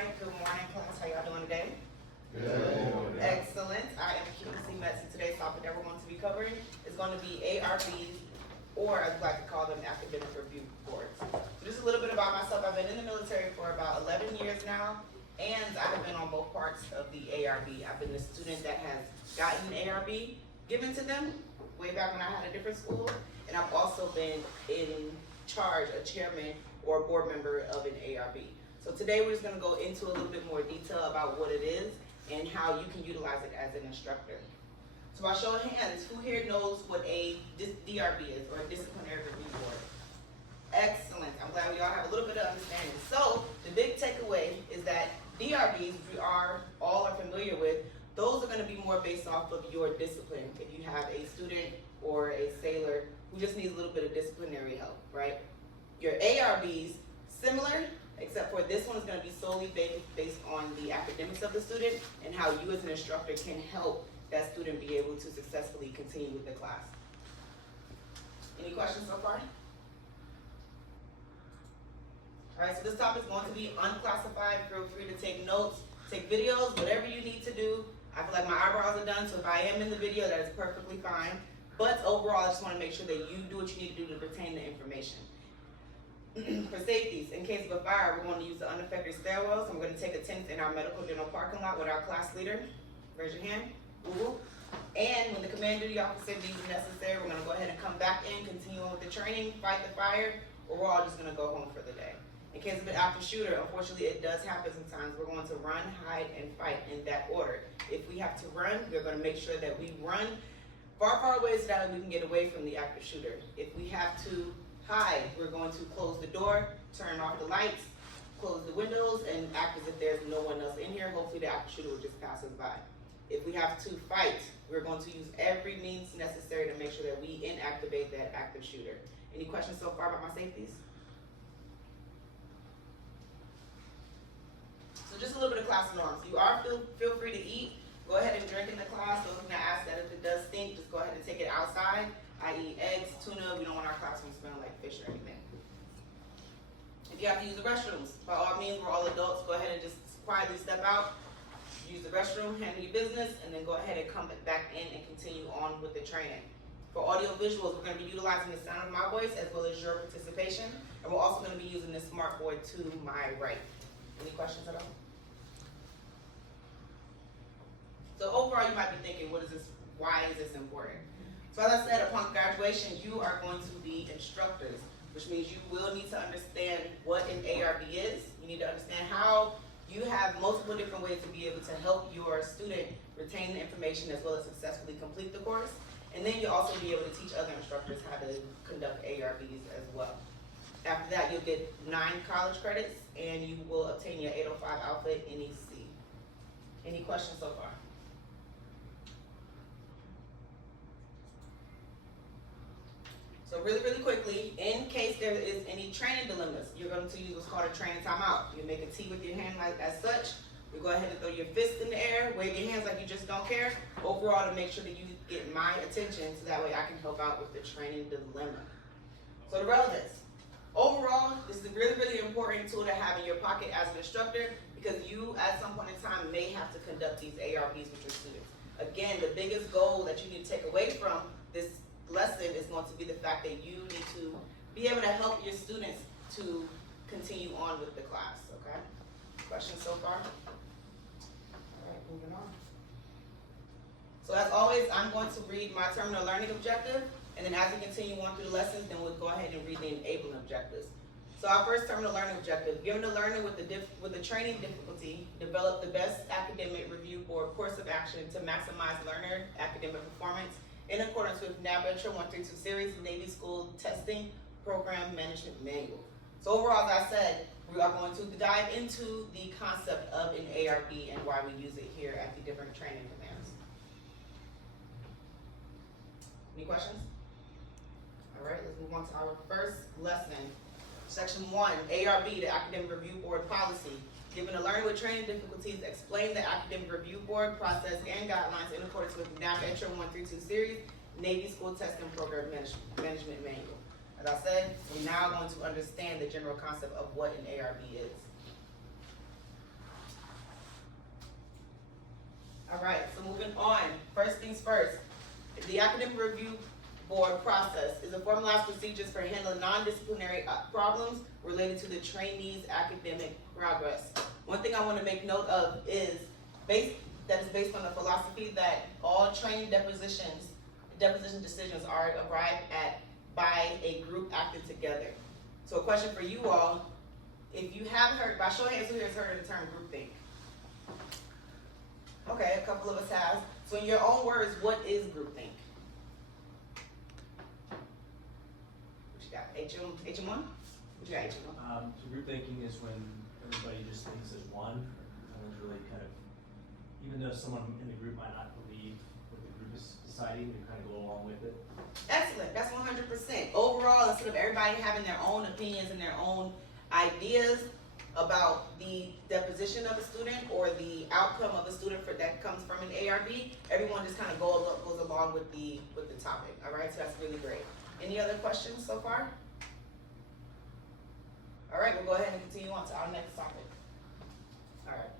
right, good morning, class. How y'all doing today? Good. Excellent. I am QC Metz, and today's topic that we're going to be covering is going to be ARBs, or as we like to call them, academic review boards. So just a little bit about myself. I've been in the military for about 11 years now, and I have been on both parts of the ARB. I've been the student that has gotten an ARB given to them way back when I had a different school, and I've also been in charge, a chairman or a board member of an ARB. So today we're just going to go into a little bit more detail about what it is and how you can utilize it as an instructor. So by show of hands, who here knows what a DRB is, or a disciplinary review board? Excellent. I'm glad we all have a little bit of understanding. So the big takeaway is that DRBs we all are familiar with. Those are going to be more based off of your discipline. If you have a student or a sailor who just needs a little bit of disciplinary help, right? Your ARBs, similar, except for this one is going to be solely based on the academics of the student and how you as an instructor can help that student be able to successfully continue with the class. Any questions so far? All right, so this topic is going to be unclassified. Feel free to take notes, take videos, whatever you need to do. I feel like my eyebrows are done, so if I am in the video, that is perfectly fine. But overall, I just want to make sure that you do what you need to do to retain the information. For safeties, in case of a fire, we're going to use the unaffected stairwells, and we're going to take attendance in our medical general parking lot with our class leader. Raise your hand. Woo-woo. And when the command duty officer deems it necessary, we're going to go ahead and come back in, continue on with the training, fight the fire, or we're all just going to go home for the day. In case of an active shooter, unfortunately it does happen sometimes. We're going to run, hide, and fight in that order. If we have to run, we're going to make sure that we run far away so that we can get away from the active shooter. If we have to hide, we're going to close the door, turn off the lights, close the windows, and act as if there's no one else in here. Hopefully the active shooter will just pass us by. If we have to fight, we're going to use every means necessary to make sure that we inactivate that active shooter. Any questions so far about my safeties? So just a little bit of class norms. You are feel free to eat. Go ahead and drink in the class. Those who ask that if it does stink, just go ahead and take it outside. I.e. eggs, tuna. We don't want our classroom smelling like fish or anything. If you have to use the restrooms, by all means, we're all adults. Go ahead and just quietly step out, use the restroom, handle your business, and then go ahead and come back in and continue on with the training. For audio visuals, we're going to be utilizing the sound of my voice as well as your participation, and we're also going to be using the smart board to my right. Any questions at all? So overall, you might be thinking, what is this? Why is this important? So as I said, upon graduation, you are going to be instructors, which means you will need to understand what an ARB is. You need to understand how you have multiple different ways to be able to help your student retain the information as well as successfully complete the course. And then you'll also be able to teach other instructors how to conduct ARBs as well. After that, you'll get 9 college credits and you will obtain your 805 Alpha NEC. Any questions so far? So really quickly, in case there is any training dilemmas, you're going to use what's called a training timeout. You make a T with your hand like as such. You go ahead and throw your fist in the air, wave your hands like you just don't care. Overall, to make sure that you get my attention so that way I can help out with the training dilemma. So the relevance. Overall, this is a really important tool to have in your pocket as an instructor because you, at some point in time, may have to conduct these ARBs with your students. Again, the biggest goal that you need to take away from this lesson is going to be the fact that you need to be able to help your students to continue on with the class, okay? Questions so far? All right, moving on. So as always, I'm going to read my terminal learning objective, and then as we continue on through the lessons, then we'll go ahead and read the enabling objectives. So our first terminal learning objective, given the learner with the training difficulty, develop the best academic review board course of action to maximize learner academic performance in accordance with NAVETRA 132 series Navy School Testing Program Management Manual. So overall, as I said, we are going to dive into the concept of an ARB and why we use it here at the different training commands. Any questions? All right, let's move on to our first lesson. Section 1, ARB, the Academic Review Board Policy. Given a learner with training difficulties, explain the Academic Review Board process and guidelines in accordance with NAVETRA 132 series, Navy School Testing Program Management Manual. As I said, we're now going to understand the general concept of what an ARB is. All right, so moving on. First things first, the academic review board process is a formalized procedures for handling non-disciplinary problems related to the trainee's academic progress. One thing I want to make note of is that is based on the philosophy that all training deposition decisions are arrived at by a group acting together. So a question for you all, if you have heard, by show of hands, who has heard of the term groupthink? Okay, a couple of us have. So in your own words, what is groupthink? What you got? HM1? What you got, HM1? So group thinking is when everybody just thinks as one. No one's really kind of, even though someone in the group might not believe what the group is deciding, they kind of go along with it. Excellent, that's 100%. Overall, instead of everybody having their own opinions and their own ideas about the deposition of a student or the outcome of a student that comes from an ARB, everyone just kind of goes along with the topic. All right, so that's really great. Any other questions so far? All right, we'll go ahead and continue on to our next topic. All right.